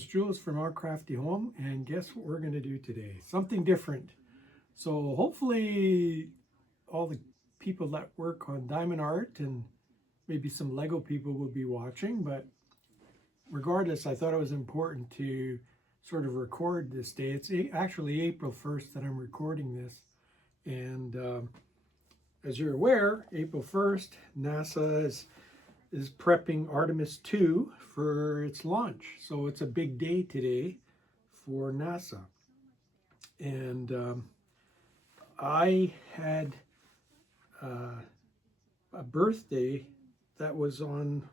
it's Jules from Our Crafty Home, and guess what we're going to do today? Something different. So hopefully all the people that work on diamond art and maybe some Lego people will be watching, but regardless, I thought it was important to sort of record this day. It's actually April 1st that I'm recording this, and as you're aware, April 1st, NASA is prepping Artemis 2 for its launch. So it's a big day today for NASA. And I had a birthday that was on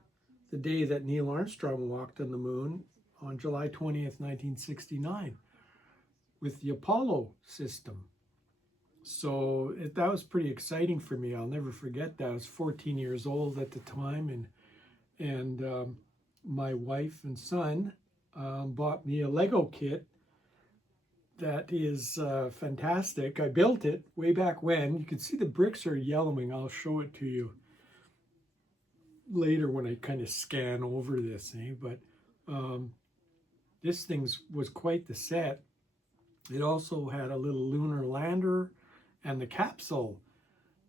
the day that Neil Armstrong walked on the moon on July 20th, 1969 with the Apollo system. So that was pretty exciting for me. I'll never forget that. I was 14 years old at the time, and my wife and son bought me a Lego kit that is fantastic. I built it way back when. You can see the bricks are yellowing. I'll show it to you later when I kind of scan over this, But this thing was quite the set. It also had a little lunar lander and the capsule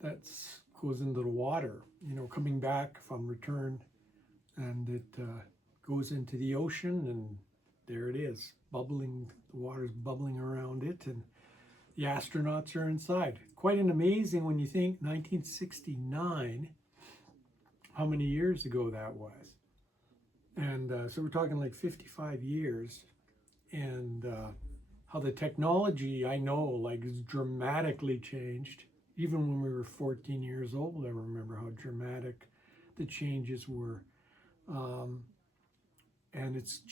that goes into the water, coming back from return, and it goes into the ocean, and there it is, bubbling. The water's bubbling around it, and the astronauts are inside. Quite an amazing when you think 1969, how many years ago that was. And so we're talking like 55 years, and how the technology, I know, like, has dramatically changed. Even when we were 14 years old, I remember how dramatic the changes were. And it's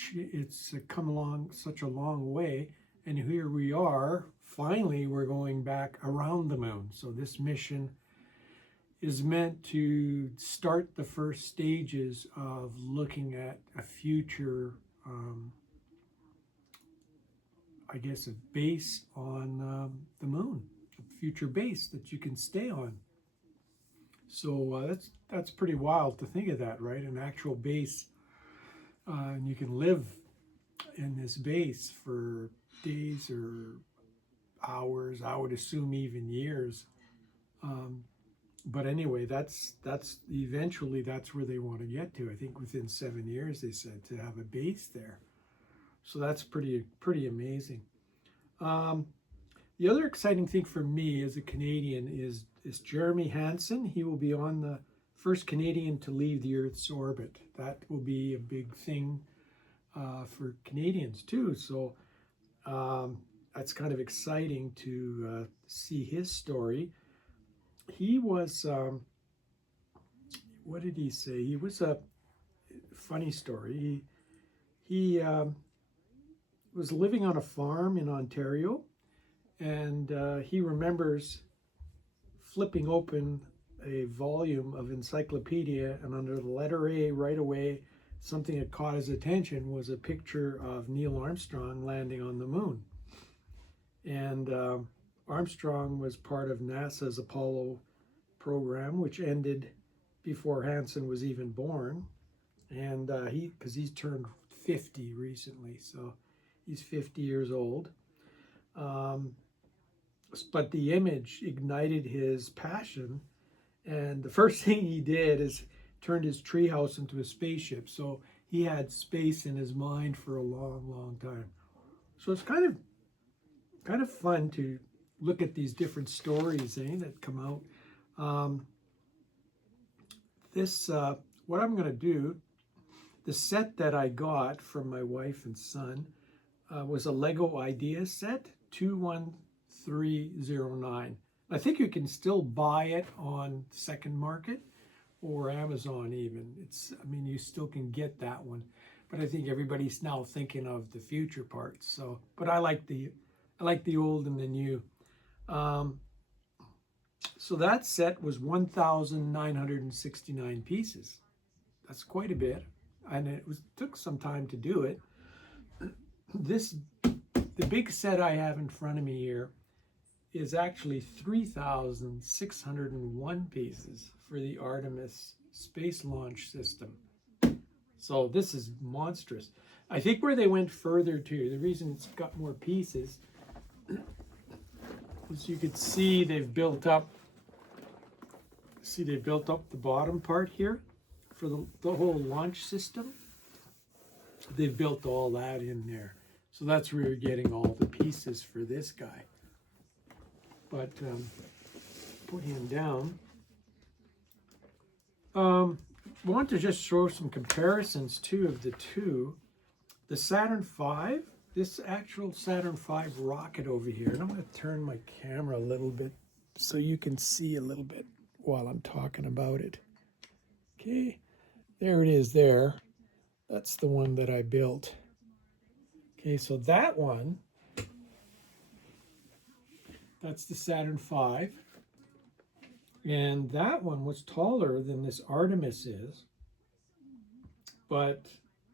come along such a long way. And here we are, finally, we're going back around the moon. So this mission is meant to start the first stages of looking at a future I guess, a base on the moon, a future base that you can stay on. So that's pretty wild to think of that, right? An actual base, and you can live in this base for days or hours. I would assume even years. But anyway, that's eventually that's where they want to get to. I think within 7 years, they said, to have a base there. So that's pretty amazing. The other exciting thing for me as a Canadian is Jeremy Hansen. He will be on the first Canadian to leave the Earth's orbit. That will be a big thing for Canadians too. So that's kind of exciting to see his story. He was, what did he say? He was a funny story. He was living on a farm in Ontario, and he remembers flipping open a volume of encyclopedia, and under the letter A right away, something that caught his attention was a picture of Neil Armstrong landing on the moon. And Armstrong was part of NASA's Apollo program, which ended before Hansen was even born. And because he's turned 50 recently, so he's 50 years old. But the image ignited his passion. And the first thing he did is turned his treehouse into a spaceship. So he had space in his mind for a long, long time. So it's kind of fun to look at these different stories that come out. What I'm going to do, the set that I got from my wife and son, was a Lego Idea set 21309. I think you can still buy it on Second Market or Amazon even. You still can get that one, but I think everybody's now thinking of the future parts. So, but I like the old and the new. So that set was 1,969 pieces. That's quite a bit, and took some time to do it. The big set I have in front of me here is actually 3,601 pieces for the Artemis space launch system. So this is monstrous. I think where they went further to, the reason it's got more pieces, as you could see, they've built up. See, they built up the bottom part here for the whole launch system. They've built all that in there. So that's where you're getting all the pieces for this guy. But put him down. I want to just show some comparisons too of the two. The Saturn V, this actual Saturn V rocket over here, and I'm going to turn my camera a little bit so you can see a little bit while I'm talking about it. Okay, there it is there. That's the one that I built. Okay, so that one, that's the Saturn V. And that one was taller than this Artemis is. But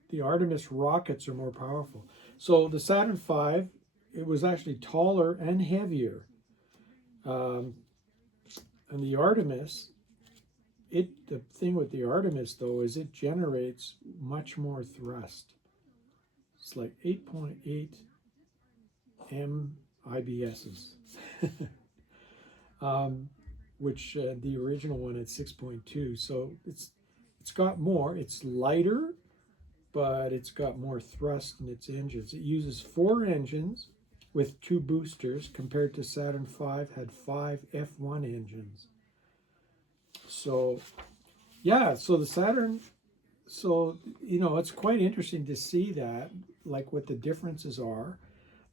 the Artemis rockets are more powerful. So the Saturn V, it was actually taller and heavier. And the Artemis, the thing with the Artemis though is it generates much more thrust. It's like 8.8 MIBSs, which the original one at 6.2. So it's got more. It's lighter, but it's got more thrust in its engines. It uses 4 engines with 2 boosters compared to Saturn V had 5 F1 engines. So yeah, so the Saturn, so you know, it's quite interesting to see that, like what the differences are.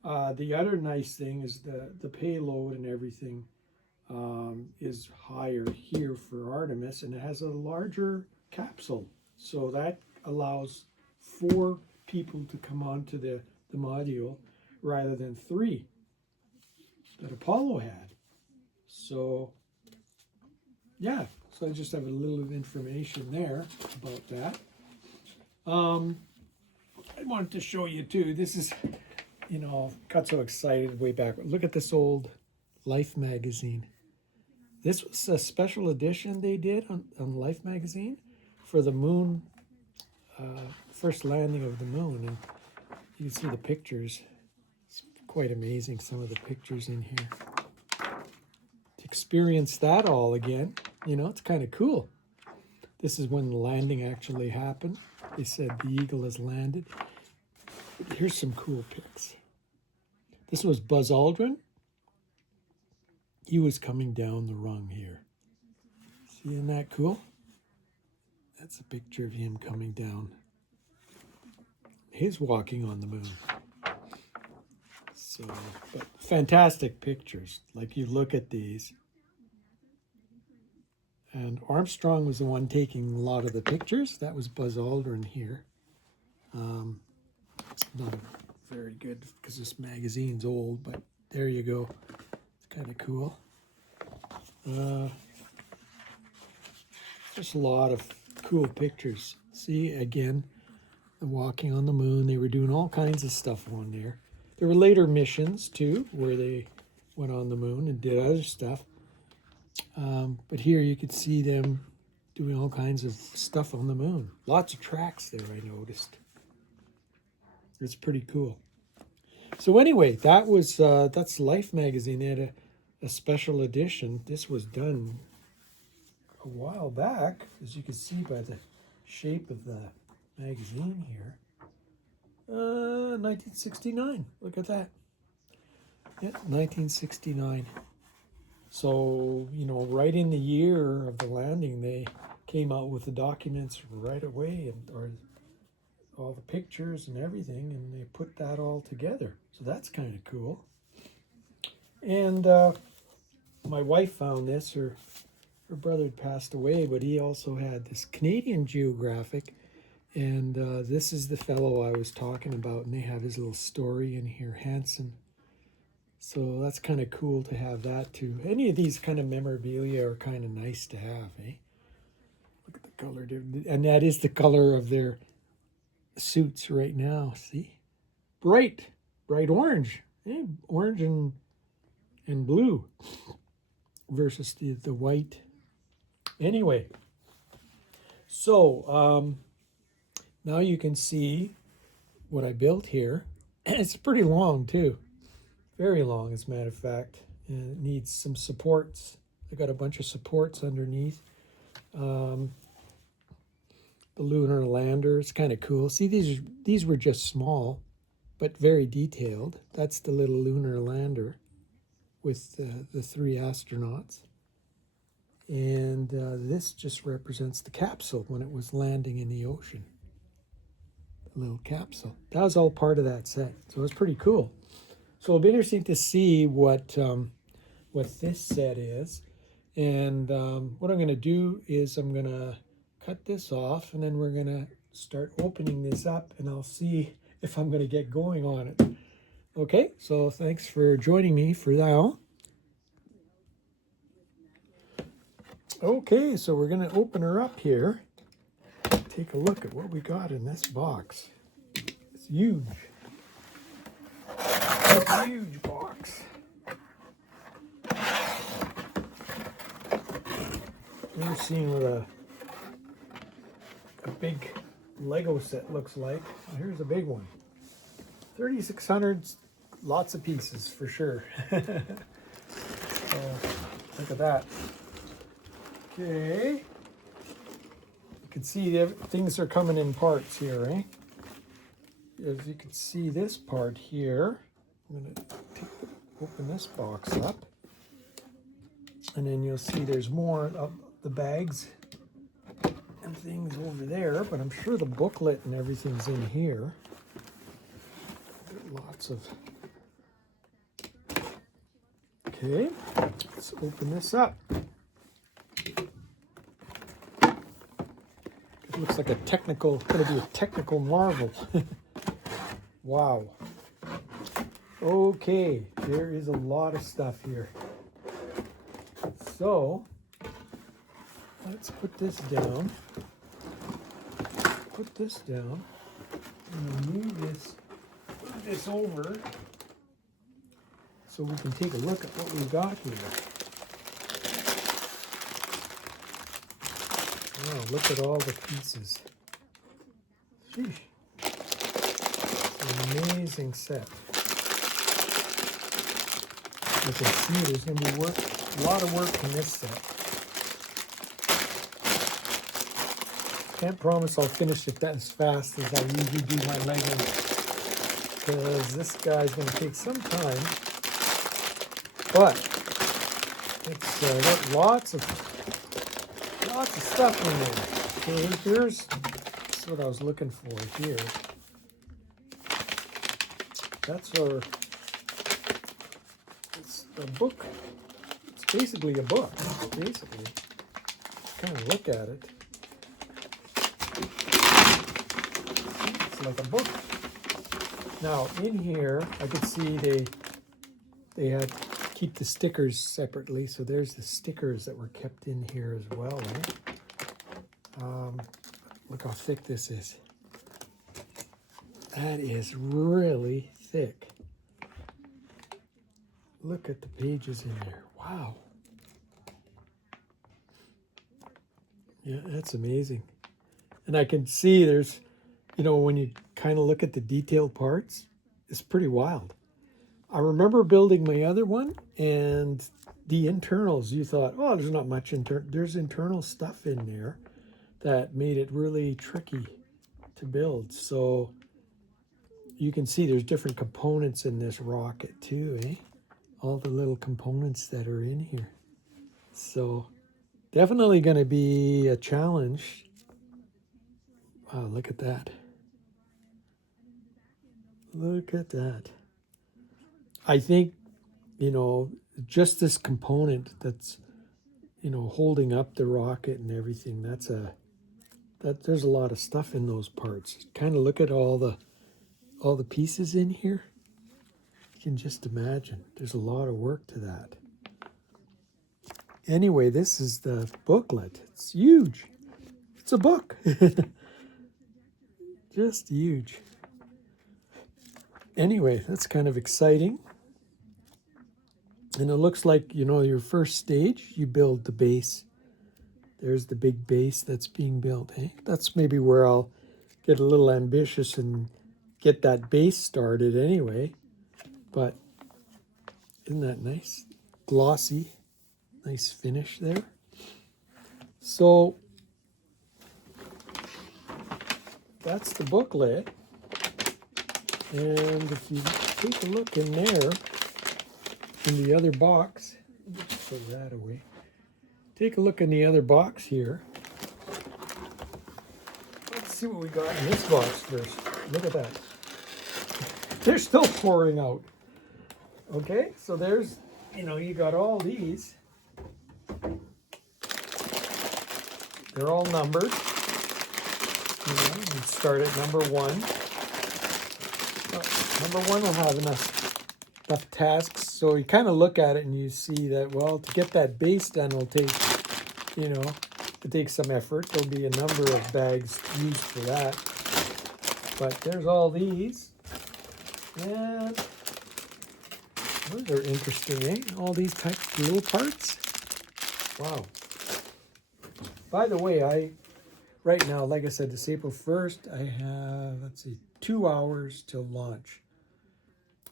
The other nice thing is the payload and everything is higher here for Artemis, and it has a larger capsule, so that allows 4 people to come onto the module rather than 3 that Apollo had. So yeah, so I just have a little information there about that. I wanted to show you too, this is, you know, got so excited way back. Look at this old Life magazine. This was a special edition they did on Life magazine for the moon, first landing of the moon. And you can see the pictures. It's quite amazing, some of the pictures in here. To experience that all again, you know, it's kind of cool. This is when the landing actually happened. They said the Eagle has landed. Here's some cool pics. This was Buzz Aldrin. He was coming down the rung here. See, isn't that cool? That's a picture of him coming down. He's walking on the moon. So, but fantastic pictures. Like, you look at these. And Armstrong was the one taking a lot of the pictures. That was Buzz Aldrin here. Not very good because this magazine's old, but there you go. It's kind of cool. Just a lot of cool pictures. See, again, the walking on the moon. They were doing all kinds of stuff on there. There were later missions, too, where they went on the moon and did other stuff. But here you could see them doing all kinds of stuff on the moon. Lots of tracks there, I noticed. It's pretty cool. So anyway, that was that's Life magazine. They had a special edition. This was done a while back, as you can see by the shape of the magazine here. 1969. Look at that. Yeah, 1969. So, you know, right in the year of the landing, they came out with the documents right away, or all the pictures and everything, and they put that all together. So that's kind of cool. And my wife found this. Her brother had passed away, but he also had this Canadian Geographic. And this is the fellow I was talking about, and they have his little story in here, Hansen. So that's kind of cool to have that too. Any of these kind of memorabilia are kind of nice to have, eh? Look at the color, and that is the color of their suits right now. See, bright orange, eh? Orange and blue versus the white. Anyway, so now you can see what I built here. It's pretty long too, very long as a matter of fact, and it needs some supports. I got a bunch of supports underneath. The lunar lander, it's kind of cool. See, these were just small, but very detailed. That's the little lunar lander with the 3 astronauts. And this just represents the capsule when it was landing in the ocean. The little capsule. That was all part of that set. So it's pretty cool. So it'll be interesting to see what this set is. And what I'm going to do is I'm going to cut this off, and then we're going to start opening this up, and I'll see if I'm going to get going on it. Okay, so thanks for joining me for now. Okay, so we're going to open her up here. Take a look at what we got in this box. It's huge. It's a huge box. Never seen what a big Lego set looks like. Well, here's a big one. 3,600, lots of pieces for sure. So, look at that. Okay. You can see things are coming in parts here, eh? As you can see this part here, I'm going to open this box up. And then you'll see there's more of the bags and things over there, but I'm sure the booklet and everything's in here. Lots of... Okay, let's open this up. It looks like going to be a technical marvel. Wow. Okay, there is a lot of stuff here. So, let's put this down. Put this down. And move this over so we can take a look at what we've got here. Wow, look at all the pieces. Sheesh. It's an amazing set. You can see there's going to be a lot of work in this set. Can't promise I'll finish it as fast as I usually do my Lego, because this guy's going to take some time. But it's got lots of stuff in there. Okay, here's what I was looking for here. That's it's a book. It's basically a book. Basically, kind of look at it. It's like a book. Now in here, I could see they had to keep the stickers separately. So there's the stickers that were kept in here as well. Right? Look how thick this is. That is really thick. Look at the pages in there. Wow. Yeah, that's amazing. And I can see there's, when you kind of look at the detailed parts, it's pretty wild. I remember building my other one, and the internals, you thought, oh, there's not much there's internal stuff in there that made it really tricky to build. So you can see there's different components in this rocket too, eh? All the little components that are in here. So definitely going to be a challenge. Wow, look at that. Look at that. I think, just this component that's, holding up the rocket and everything, there's a lot of stuff in those parts. Kind of look at all the pieces in here. You can just imagine. There's a lot of work to that. Anyway, this is the booklet. It's huge. It's a book. Just huge. Anyway, that's kind of exciting. And it looks like, your first stage, you build the base. There's the big base that's being built. Eh? That's maybe where I'll get a little ambitious and get that base started anyway. But isn't that nice? Glossy, nice finish there. So that's the booklet. And if you take a look in there, in the other box, just put that away. Take a look in the other box here. Let's see what we got in this box first. Look at that. They're still pouring out. Okay, so there's, you got all these. They're all numbered. You start at number 1. Number 1 will have enough tasks. So you kind of look at it and you see that, well, to get that base done will take, it takes some effort. There'll be a number of bags used for that. But there's all these. And those are interesting, eh? All these types of little parts. Wow. By the way, right now, like I said, this April 1st, I have, 2 hours till launch.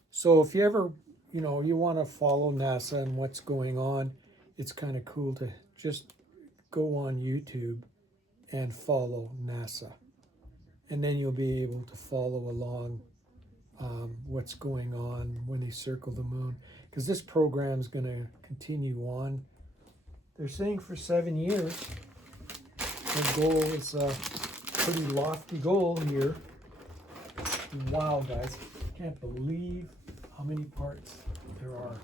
So if you ever, you want to follow NASA and what's going on, it's kind of cool to just go on YouTube and follow NASA. And then you'll be able to follow along what's going on when they circle the moon. Because this program is going to continue on. They're saying for 7 years. The goal is a pretty lofty goal here. Wow, guys. Can't believe how many parts there are.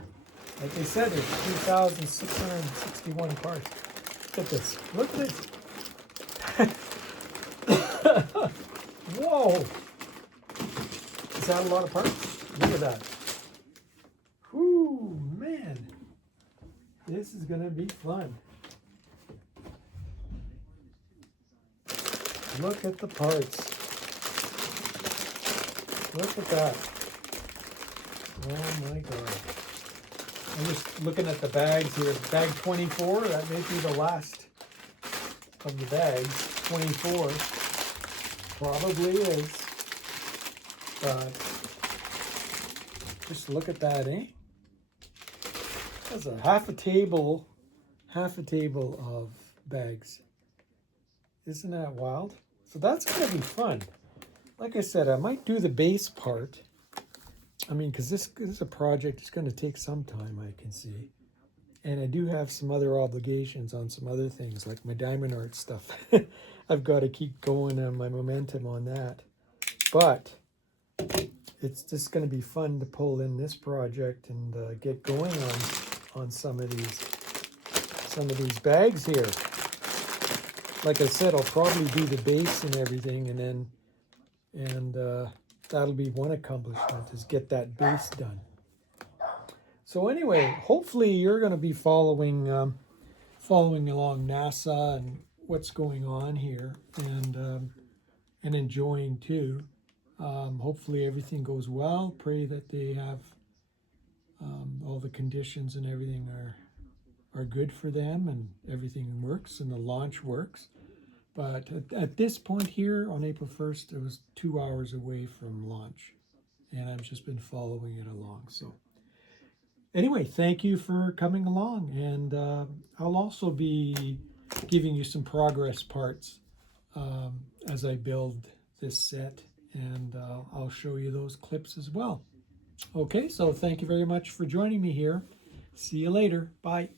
Like they said, there's 3,661 parts. Look at this. Look at this. Whoa. Is that a lot of parts? Look at that. Whoo, man. This is going to be fun. Look at the parts. Look at that. Oh my God. I'm just looking at the bags here. Bag 24, that may be the last of the bags. 24. Probably is. But just look at that, eh? That's a half a table of bags. Isn't that wild? So that's going to be fun. Like I said, I might do the base part. I mean, because this is a project, it's going to take some time, I can see. And I do have some other obligations on some other things, like my diamond art stuff. I've got to keep going on my momentum on that. But it's just going to be fun to pull in this project and get going on some of these bags here. Like I said, I'll probably do the base and everything, and that'll be one accomplishment, is get that base done. So anyway, hopefully you're going to be following along NASA and what's going on here, and enjoying too. Hopefully everything goes well. Pray that they have all the conditions and everything are good for them, and everything works and the launch works. But at this point here on April 1st, it was 2 hours away from launch, and I've just been following it along. So anyway, thank you for coming along, and I'll also be giving you some progress parts as I build this set, and I'll show you those clips as well. Okay, so thank you very much for joining me here. See you later. Bye.